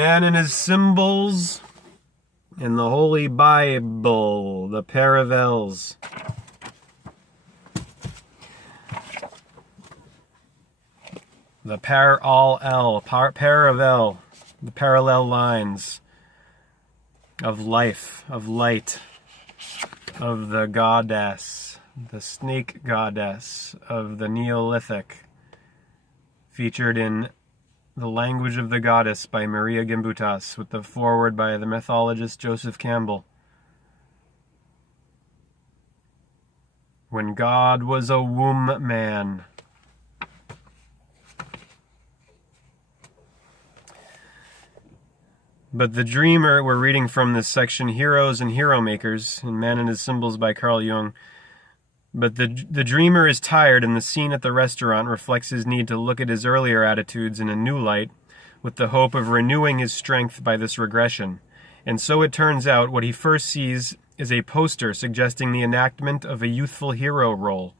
Man and his symbols in the Holy Bible, the parallels. The parallel, the parallel lines of life, of light, of the goddess, the snake goddess of the Neolithic, featured in The Language of the Goddess by Maria Gimbutas, with the foreword by the mythologist Joseph Campbell. When God was a womb man. But the dreamer, we're reading from this section, Heroes and Hero Makers, in Man and His Symbols by Carl Jung. But the dreamer is tired, and the scene at the restaurant reflects his need to look at his earlier attitudes in a new light, with the hope of renewing his strength by this regression. And so it turns out what he first sees is a poster suggesting the enactment of a youthful hero role,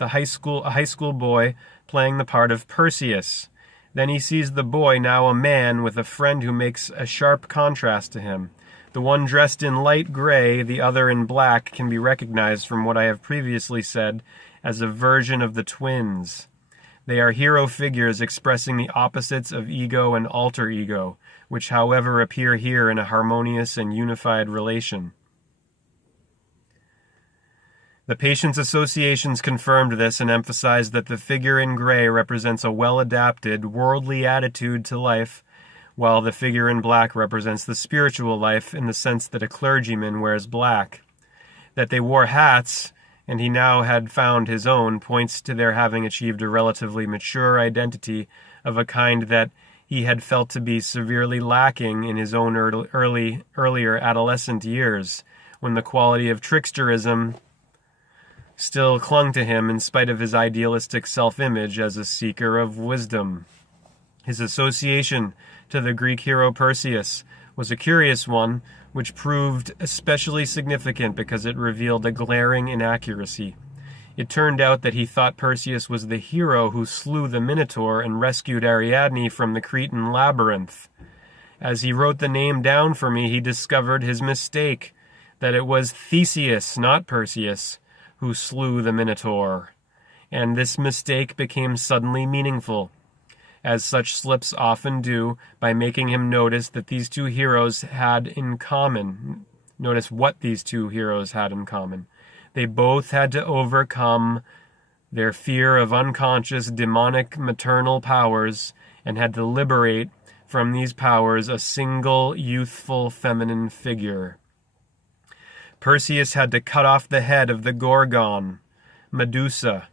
a high school boy playing the part of Perseus. Then he sees the boy, now a man, with a friend who makes a sharp contrast to him. The one dressed in light gray, the other in black, can be recognized from what I have previously said as a version of the twins. They are hero figures expressing the opposites of ego and alter ego, which, however, appear here in a harmonious and unified relation. The patient's associations confirmed this and emphasized that the figure in gray represents a well-adapted, worldly attitude to life, while the figure in black represents the spiritual life in the sense that a clergyman wears black. That they wore hats, and he now had found his own, points to their having achieved a relatively mature identity of a kind that he had felt to be severely lacking in his own earlier adolescent years, when the quality of tricksterism still clung to him in spite of his idealistic self-image as a seeker of wisdom. His association to the Greek hero Perseus was a curious one, which proved especially significant because it revealed a glaring inaccuracy. It turned out that he thought Perseus was the hero who slew the Minotaur and rescued Ariadne from the Cretan labyrinth. As he wrote the name down for me, he discovered his mistake, that it was Theseus, not Perseus, who slew the Minotaur. And this mistake became suddenly meaningful, as such slips often do, by making him notice that these two heroes had in common. Notice what these two heroes had in common. They both had to overcome their fear of unconscious demonic maternal powers and had to liberate from these powers a single youthful feminine figure. Perseus had to cut off the head of the Gorgon, Medusa,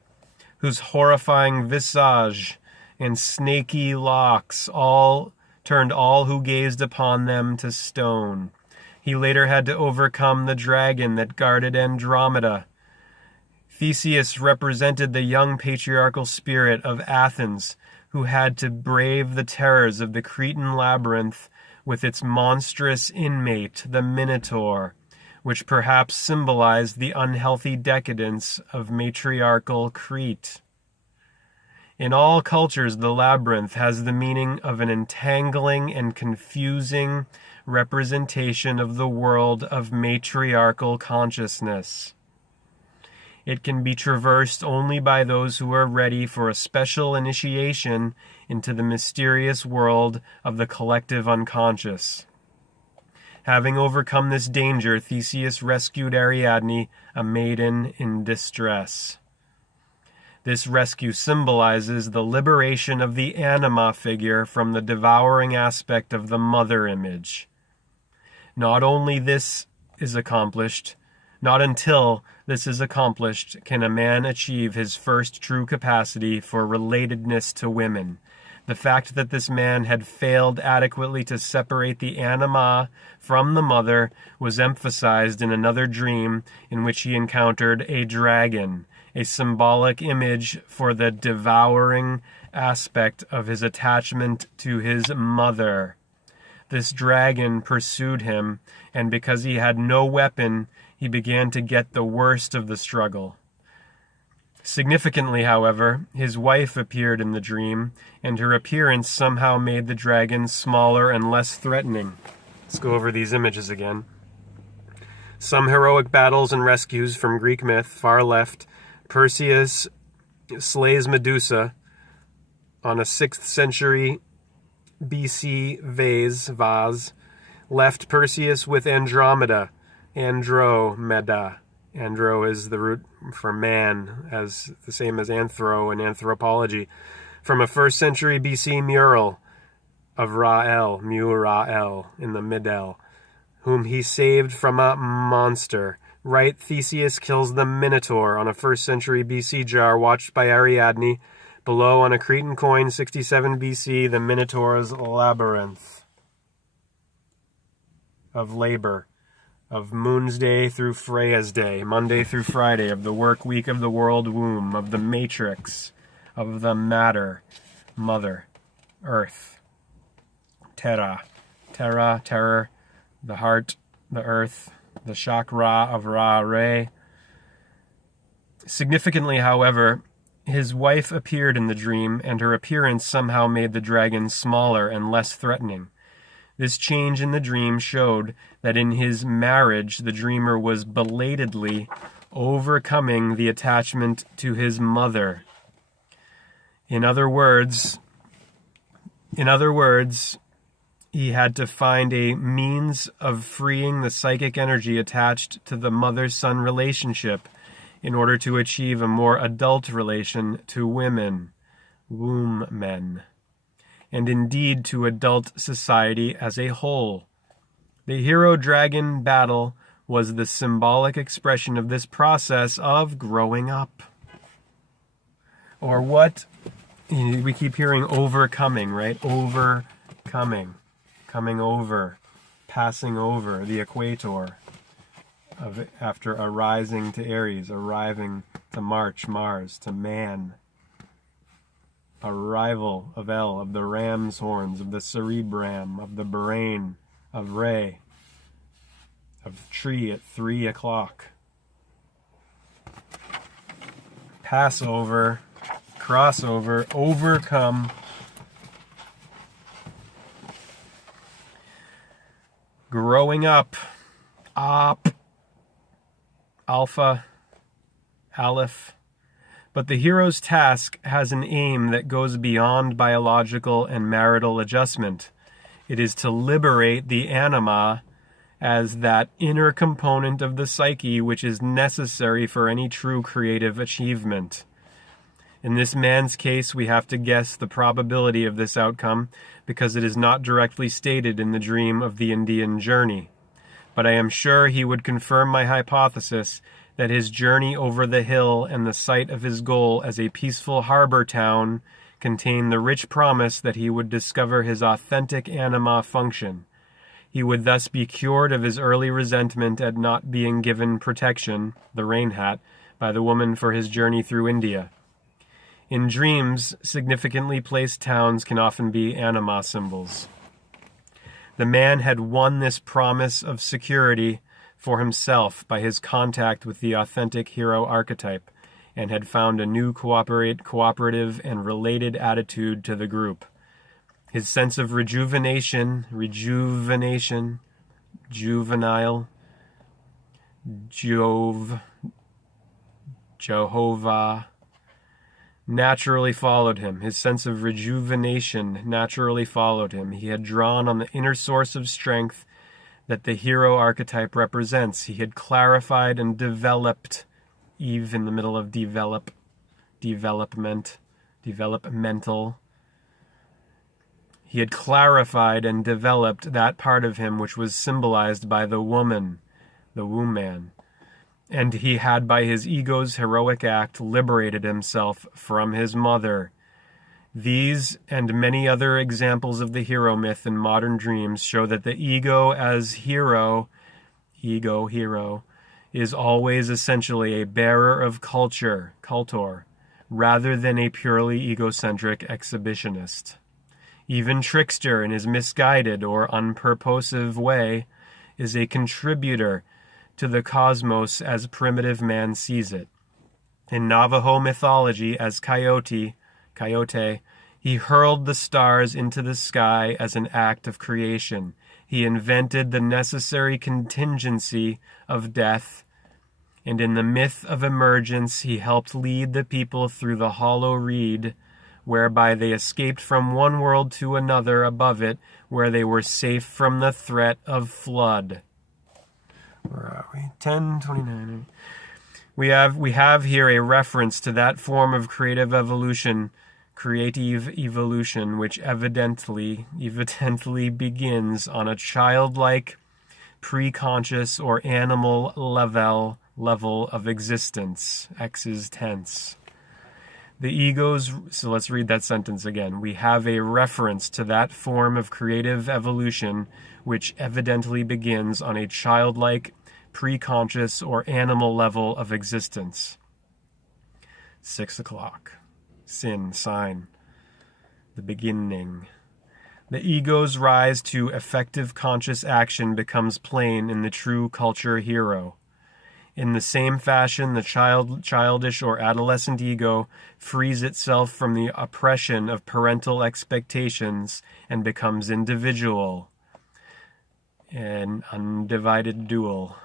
whose horrifying visage and snaky locks turned all who gazed upon them to stone. He later had to overcome the dragon that guarded Andromeda. Theseus represented the young patriarchal spirit of Athens, who had to brave the terrors of the Cretan labyrinth with its monstrous inmate, the Minotaur, which perhaps symbolized the unhealthy decadence of matriarchal Crete. In all cultures, the labyrinth has the meaning of an entangling and confusing representation of the world of matriarchal consciousness. It can be traversed only by those who are ready for a special initiation into the mysterious world of the collective unconscious. Having overcome this danger, Theseus rescued Ariadne, a maiden in distress. This rescue symbolizes the liberation of the anima figure from the devouring aspect of the mother image. Not until this is accomplished, can a man achieve his first true capacity for relatedness to women. The fact that this man had failed adequately to separate the anima from the mother was emphasized in another dream in which he encountered a dragon, a symbolic image for the devouring aspect of his attachment to his mother. This dragon pursued him, and because he had no weapon, he began to get the worst of the struggle. Significantly, however, his wife appeared in the dream, and her appearance somehow made the dragon smaller and less threatening. Let's go over these images again. Some heroic battles and rescues from Greek myth, far left. Perseus slays Medusa on a 6th century BC vase. Left, Perseus with Andromeda. Andromeda. Andro is the root for man, as the same as anthro in anthropology. From a 1st century BC mural of Murael in the Middle, whom he saved from a monster. Right, Theseus kills the Minotaur on a 1st century BC jar watched by Ariadne. Below, on a Cretan coin, 67 BC, the Minotaur's labyrinth of labor, of Moon's day through Freya's day, Monday through Friday, of the work week of the world womb, of the matrix, of the matter, mother, earth, terror, the heart, the earth, the chakra of Ra-Re. Significantly, however, his wife appeared in the dream, and her appearance somehow made the dragon smaller and less threatening. This change in the dream showed that in his marriage, the dreamer was belatedly overcoming the attachment to his mother. In other words, he had to find a means of freeing the psychic energy attached to the mother-son relationship in order to achieve a more adult relation to women, womb men, and indeed to adult society as a whole. The hero-dragon battle was the symbolic expression of this process of growing up. Or what? We keep hearing overcoming, right? Overcoming. Coming over. Passing over the equator. After arising to Aries, arriving to Mars, to man. Arrival of El, of the ram's horns, of the cerebrum, of the brain, of Re, of tree at 3 o'clock. Passover, crossover, overcome. Growing up, Alpha, Aleph. But the hero's task has an aim that goes beyond biological and marital adjustment. It is to liberate the anima as that inner component of the psyche which is necessary for any true creative achievement. In this man's case, we have to guess the probability of this outcome because it is not directly stated in the dream of the Indian journey. But I am sure he would confirm my hypothesis that his journey over the hill and the sight of his goal as a peaceful harbor town contained the rich promise that he would discover his authentic anima function. He would thus be cured of his early resentment at not being given protection, the rain hat, by the woman for his journey through India. In dreams, significantly placed towns can often be anima symbols. The man had won this promise of security for himself by his contact with the authentic hero archetype, and had found a new cooperative and related attitude to the group. His sense of rejuvenation, juvenile, Jehovah, naturally followed him. His sense of rejuvenation naturally followed him. He had drawn on the inner source of strength that the hero archetype represents. He had clarified and developed, Eve in the middle of developmental. He had clarified and developed that part of him which was symbolized by the woman, the womb man. And he had, by his ego's heroic act, liberated himself from his mother. These and many other examples of the hero myth in modern dreams show that the ego as hero, is always essentially a bearer of culture, cultor, rather than a purely egocentric exhibitionist. Even Trickster, in his misguided or unpurposive way, is a contributor to the cosmos as primitive man sees it. In Navajo mythology as Coyote, he hurled the stars into the sky as an act of creation. He invented the necessary contingency of death, and in the myth of emergence, he helped lead the people through the hollow reed, whereby they escaped from one world to another above it, where they were safe from the threat of flood. Where are we? 10:29. We have here a reference to that form of creative evolution, which evidently begins on a childlike, preconscious, or animal level of existence. X is tense. So let's read that sentence again. We have a reference to that form of creative evolution, which evidently begins on a childlike, preconscious, or animal level of existence. 6 o'clock. Sin, sign. The beginning. The ego's rise to effective conscious action becomes plain in the true culture hero. In the same fashion, the childish or adolescent ego frees itself from the oppression of parental expectations and becomes individual, an undivided dual.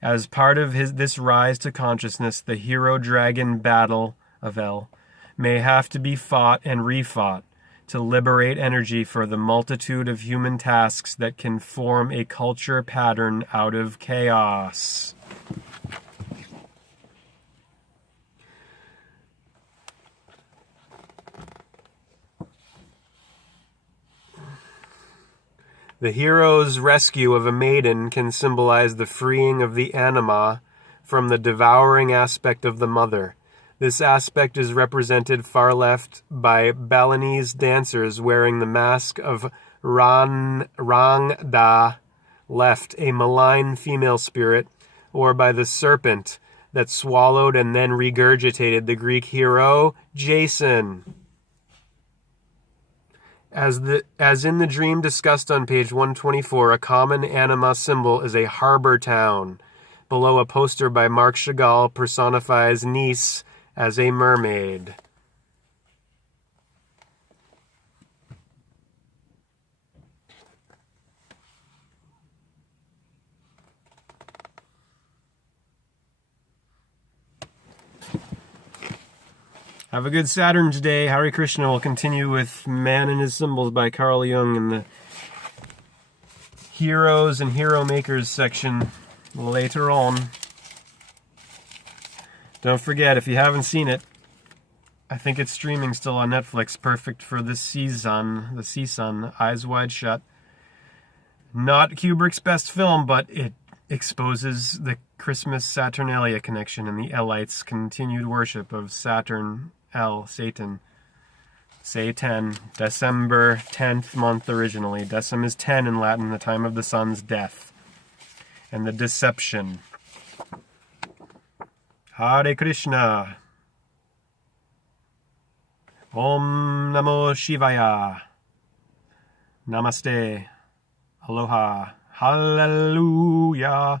As part of this rise to consciousness, the hero-dragon battle of El may have to be fought and refought to liberate energy for the multitude of human tasks that can form a culture pattern out of chaos. The hero's rescue of a maiden can symbolize the freeing of the anima from the devouring aspect of the mother. This aspect is represented far left by Balinese dancers wearing the mask of Rangda, left, a malign female spirit, or by the serpent that swallowed and then regurgitated the Greek hero Jason. As in the dream discussed on page 124, a common anima symbol is a harbor town. Below, a poster by Marc Chagall personifies Nice as a mermaid. Have a good Saturn's Day. Hare Krishna. Will continue with Man and His Symbols by Carl Jung in the Heroes and Hero Makers section later on. Don't forget, if you haven't seen it, I think it's streaming still on Netflix. Perfect for the season, Eyes Wide Shut. Not Kubrick's best film, but it exposes the Christmas Saturnalia connection and the Elites' continued worship of Satan, December 10th month originally. Decem is 10 in Latin, the time of the sun's death. And the deception. Hare Krishna. Om Namo Shivaya. Namaste. Aloha. Hallelujah.